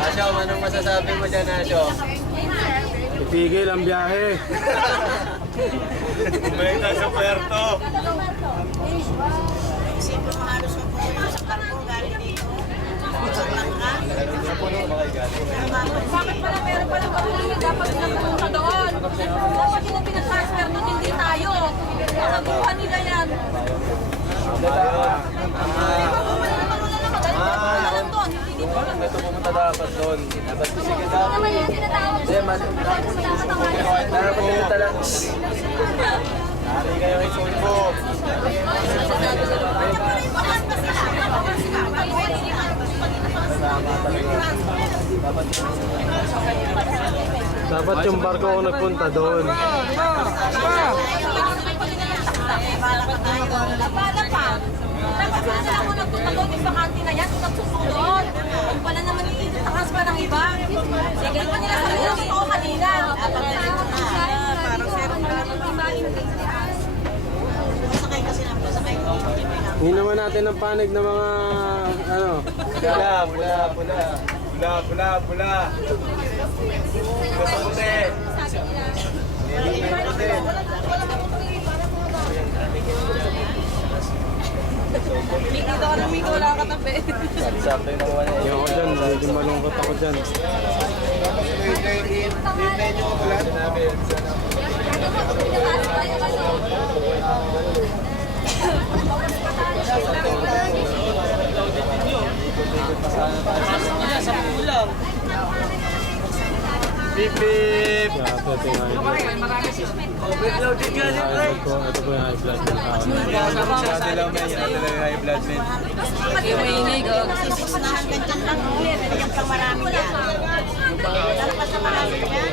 Asyong, medyo masasabi mo dyan, Asyong? Ipigil ang biyahe. May sa puerto. Isipin mo halos ang puno sa barko galing dito. Sobrang ka. Bakit pala meron pala patuloy dapat sila pumunta doon? Dapat sila pinatransfer doon, hindi tayo. Nakakuha nila yan. Wala lang doon, hindi dito. Ito pumunta dapat doon. Dapat yung tinatawag? Hindi, man. Dapat pumunta lang. Nari kayo kay Sulbo. Dapat yung barko ako nagpunta doon. Labada pa. Dapat sila sila ako nagpunta doon, yung bakante na yan, kung nagsusunod. Yung pala naman iba. Sige pa nila sa iyo, ako kanina. Parang zero Masakay kasi lang. Masakay ko. Hindi naman natin ang panig ng mga ano. Pula, pula, pula. Pula, pula, pula. Gusto puti. Hindi may puti. Dito ka nang Miko, wala ka tabi. Sabi ng wala. Hindi ako dyan, medyo malungkot ako dyan. Bip, bip. Kaya ito, ito yung high blood. Overloaded ka din, Ah, Ito po, ito po yung high blood ng tao. Siya sila may siya sila yung high blood men. Sisisnahan ka dyan lang. Yan pang marami yan. Lampas sa marami yan.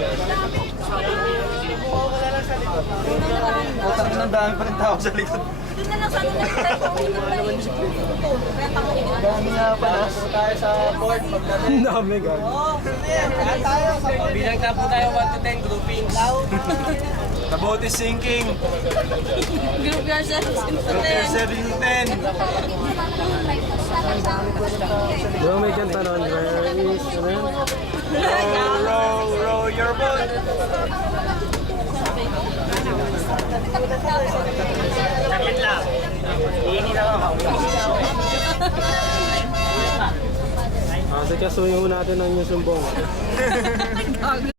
Putang ng dami pa rin tao sa likod. Doon na lang sa atin tayo kung hindi tayo ito. Renta mo ito. Dami nga pala. Tayo sa port. Pagdating. Ang dami gan. Bilang tapo tayo 1 to 10 groupings. The boat is sinking. Group yourself. Group 7 to 10. Di ba may kanta nun? Where is, ano yun? Row, row, row your boat. Sakit lang. Hihingi lang ako. Ah, kasi kasuhin mo natin ang yung sumbong.